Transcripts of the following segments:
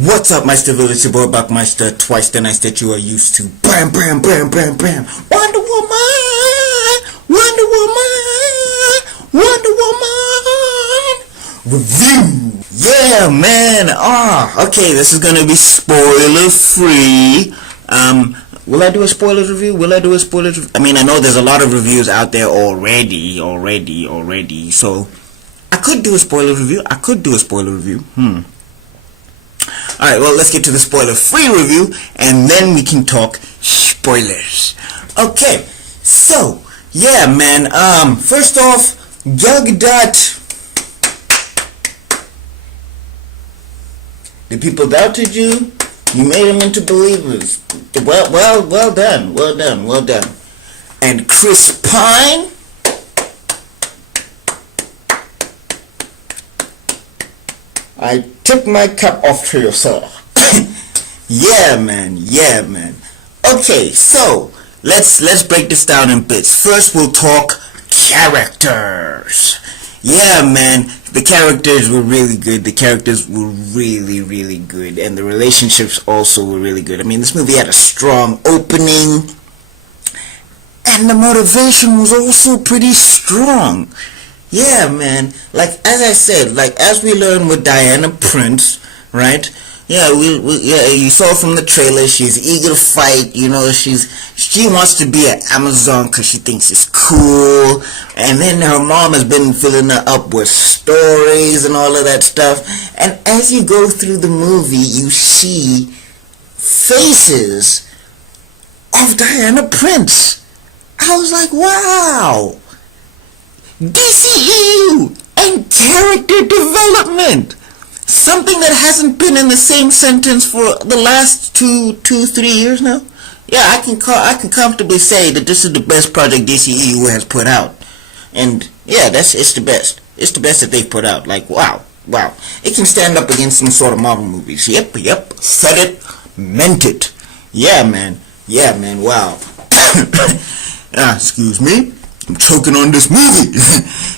What's up, Meister Village? It's your boy Buckmeister, twice the nice that you are used to. Bam, bam, bam, bam, bam. Wonder Woman! Wonder Woman! Wonder Woman! Review! Yeah, man! Okay, this is gonna be spoiler free. Will I do a spoilers review? I mean, I know there's a lot of reviews out there already. So, I could do a spoiler review. Alright, well, let's get to the spoiler-free review, and then we can talk spoilers. Okay, so, yeah, man, first off, Dot. The people doubted you. You made them into believers. Well done. And Chris Pine. I tip my cap off to you, sir. Yeah, man. Okay, so let's break this down in bits. First, we'll talk characters. Yeah, man, the characters were really good. The characters were really good, and the relationships also were really good. I mean, this movie had a strong opening, and the motivation was also pretty strong. Yeah, man, like, as I said, like, as we learn with Diana Prince, right, yeah, you saw from the trailer, she's eager to fight, you know, she wants to be an Amazon because she thinks it's cool, and then her mom has been filling her up with stories and all of that stuff, and as you go through the movie, you see faces of Diana Prince. I was like, wow! DCEU and character development, something that hasn't been in the same sentence for the last 3 years now. Yeah, I can comfortably say that this is the best project DCEU has put out, and yeah, it's the best that they've put out. Like, wow, it can stand up against some sort of Marvel movies. Yep, said it, meant it. Yeah, man, wow. Excuse me, I'm choking on this movie.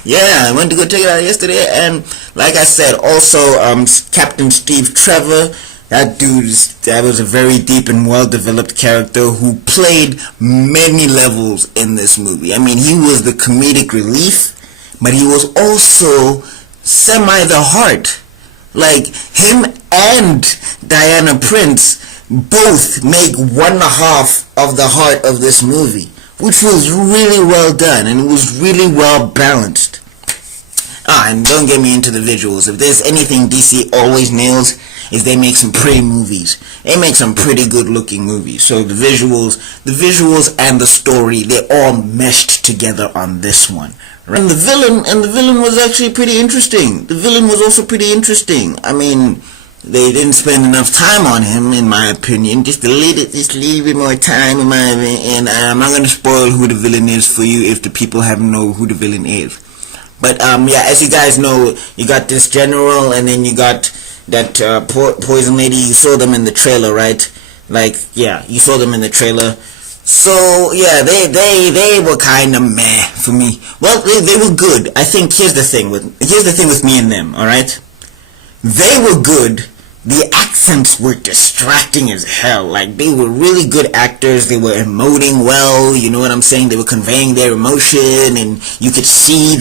Yeah, I went to go check it out yesterday, and like I said, also Captain Steve Trevor, that was a very deep and well-developed character who played many levels in this movie. I mean, he was the comedic relief, but he was also semi the heart. Like, him and Diana Prince both make 1/2 of the heart of this movie, which was really well done, and it was really well balanced. And don't get me into the visuals. If there's anything DC always nails, is they make some pretty movies. They make some pretty good looking movies. So the visuals and the story, they all meshed together on this one. And the villain was actually pretty interesting. The villain was also pretty interesting. I mean, they didn't spend enough time on him, in my opinion. Just a little bit more time, in my opinion. And I'm not going to spoil who the villain is for you if the people haven't know who the villain is. But, yeah, as you guys know, you got this general, and then you got that poison lady. You saw them in the trailer, right? Like, yeah, you saw them in the trailer. So, yeah, they were kind of meh for me. Well, they were good. I think here's the thing with me and them, alright? They were good. The accents were distracting as hell. Like, they were really good actors. They were emoting well, you know what I'm saying? They were conveying their emotion, and you could see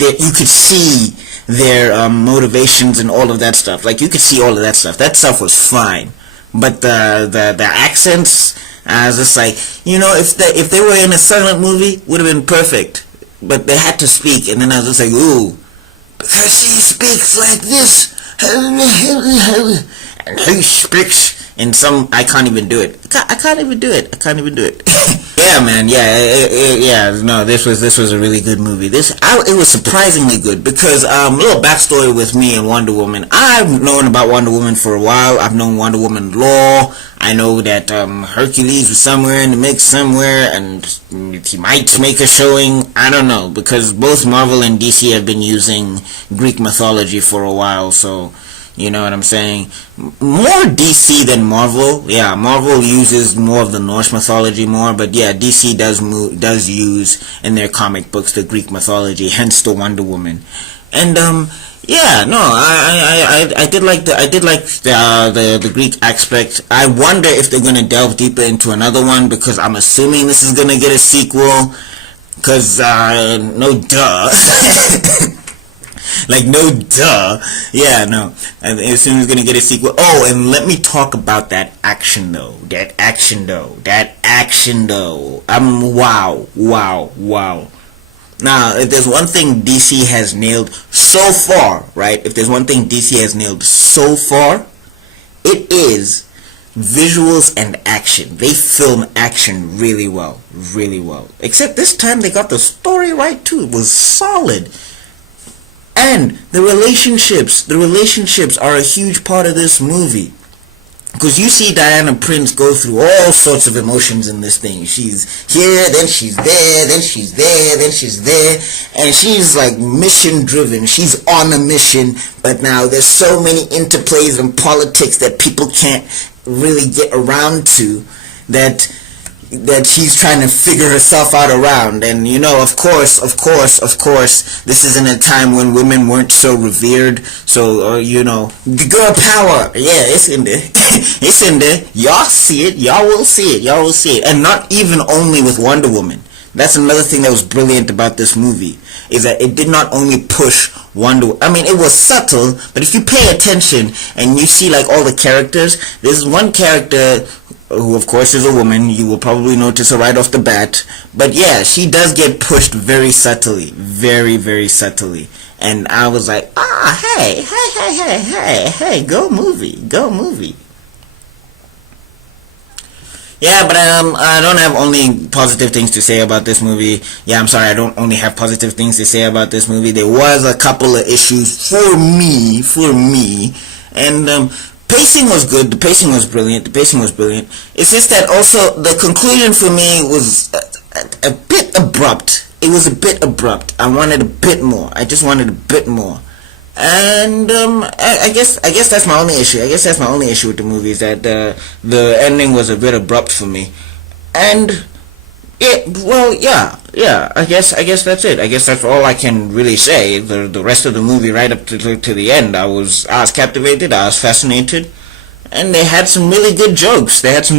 their motivations and all of that stuff. Like, you could see all of that stuff. That stuff was fine. But the accents, I was just like, you know, if they were in a silent movie, would have been perfect. But they had to speak, and then I was just like, ooh, because he speaks like this. And he speaks in some, I can't even do it. I can't even do it. Yeah, man. Yeah. No, this was a really good movie. It was surprisingly good because a little backstory with me and Wonder Woman. I've known about Wonder Woman for a while. I've known Wonder Woman lore. I know that Hercules was somewhere in the mix somewhere, and he might make a showing. I don't know, because both Marvel and DC have been using Greek mythology for a while, so you know what I'm saying? More DC than Marvel. Yeah, Marvel uses more of the Norse mythology more, but yeah, DC does use in their comic books the Greek mythology, hence the Wonder Woman. And yeah, no, I did like the Greek aspect. I wonder if they're gonna delve deeper into another one, because I'm assuming this is gonna get a sequel. Cause no duh. Like, no duh. Yeah, no. I assume he's gonna get a sequel. Oh, and let me talk about that action though. Wow. Now, if there's one thing DC has nailed so far, right? If there's one thing DC has nailed so far, it is visuals and action. They film action really well. Except this time they got the story right too. It was solid. And the relationships are a huge part of this movie. Because you see Diana Prince go through all sorts of emotions in this thing. She's here, then she's there, then she's there, then she's there. And she's like mission driven. She's on a mission. But now there's so many interplays and politics that people can't really get around to, that she's trying to figure herself out around. And you know, of course, this is in a time when women weren't so revered. So you know, the girl power, yeah, it's in there. It's in there. Y'all see it. Y'all will see it. And not even only with Wonder Woman. That's another thing that was brilliant about this movie, is that it did not only push I mean, it was subtle, but if you pay attention and you see like all the characters, there's one character who of course is a woman. You will probably notice her right off the bat. But yeah, she does get pushed very subtly. Very subtly. And I was like, hey, go movie. Yeah, but I don't have only positive things to say about this movie. Yeah, I'm sorry, I don't only have positive things to say about this movie. There was a couple of issues for me. And pacing was good. The pacing was brilliant. It's just that also the conclusion for me was a bit abrupt. It was a bit abrupt. I wanted a bit more. I just wanted a bit more. And I guess that's my only issue. With the movie, is that the ending was a bit abrupt for me. And yeah. I guess that's it. I guess that's all I can really say. The rest of the movie, right up to the end, I was captivated. I was fascinated. And they had some really good jokes. DC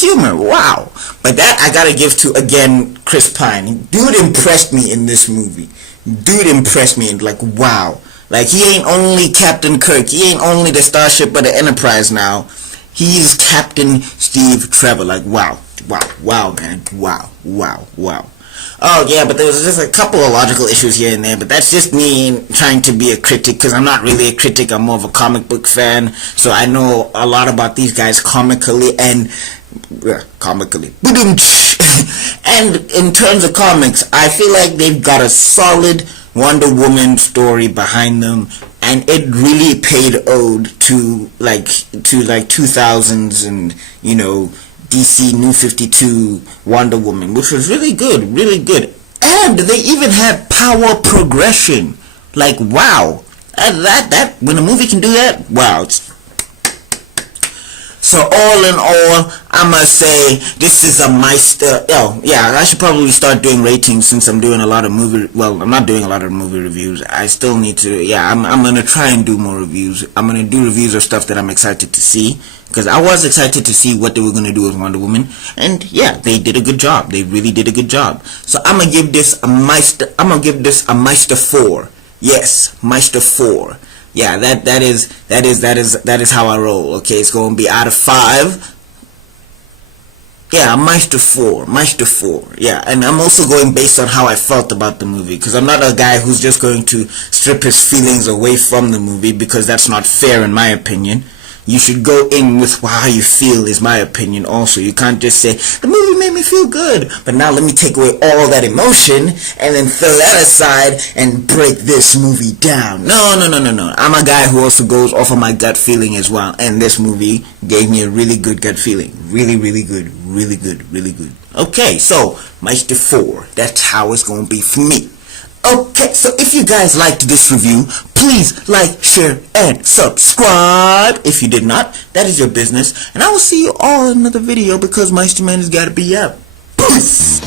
humor, wow. But that I gotta give to, again, Chris Pine. Dude impressed me in this movie. Like, wow. Like, he ain't only Captain Kirk. He ain't only the Starship but the Enterprise now. He's Captain Steve Trevor. Like, wow, man. Wow. Oh yeah, but there was just a couple of logical issues here and there, but that's just me trying to be a critic, because I'm not really a critic. I'm more of a comic book fan, so I know a lot about these guys comically. And in terms of comics, I feel like they've got a solid Wonder Woman story behind them, and it really paid ode to 2000s and, you know, DC New 52 Wonder Woman, which was really good. And they even had power progression. Like, wow. That when a movie can do that, wow. So all in all, I must say this is a meister. Oh yeah, I should probably start doing ratings, since I'm doing a lot of movie. Well, I'm not doing a lot of movie reviews. I still need to. Yeah, I'm gonna try and do more reviews. I'm gonna do reviews of stuff that I'm excited to see, because I was excited to see what they were gonna do with Wonder Woman, and yeah, they did a good job. They really did a good job. So I'm gonna give this a meister. I'm gonna give this a meister 4. Yes, meister 4. Yeah, that is how I roll. Okay, it's going to be out of 5. Yeah, Meister 4. Yeah, and I'm also going based on how I felt about the movie, because I'm not a guy who's just going to strip his feelings away from the movie, because that's not fair in my opinion. You should go in with how you feel, is my opinion also. You can't just say, the movie made me feel good, but now let me take away all that emotion and then throw that aside and break this movie down. No. I'm a guy who also goes off of my gut feeling as well, and this movie gave me a really good gut feeling. Really good. Okay, so Meister 4. That's how it's going to be for me. Okay, so if you guys liked this review, please like, share, and subscribe. If you did not, that is your business. And I will see you all in another video, because Meister Man has got to be up. Peace!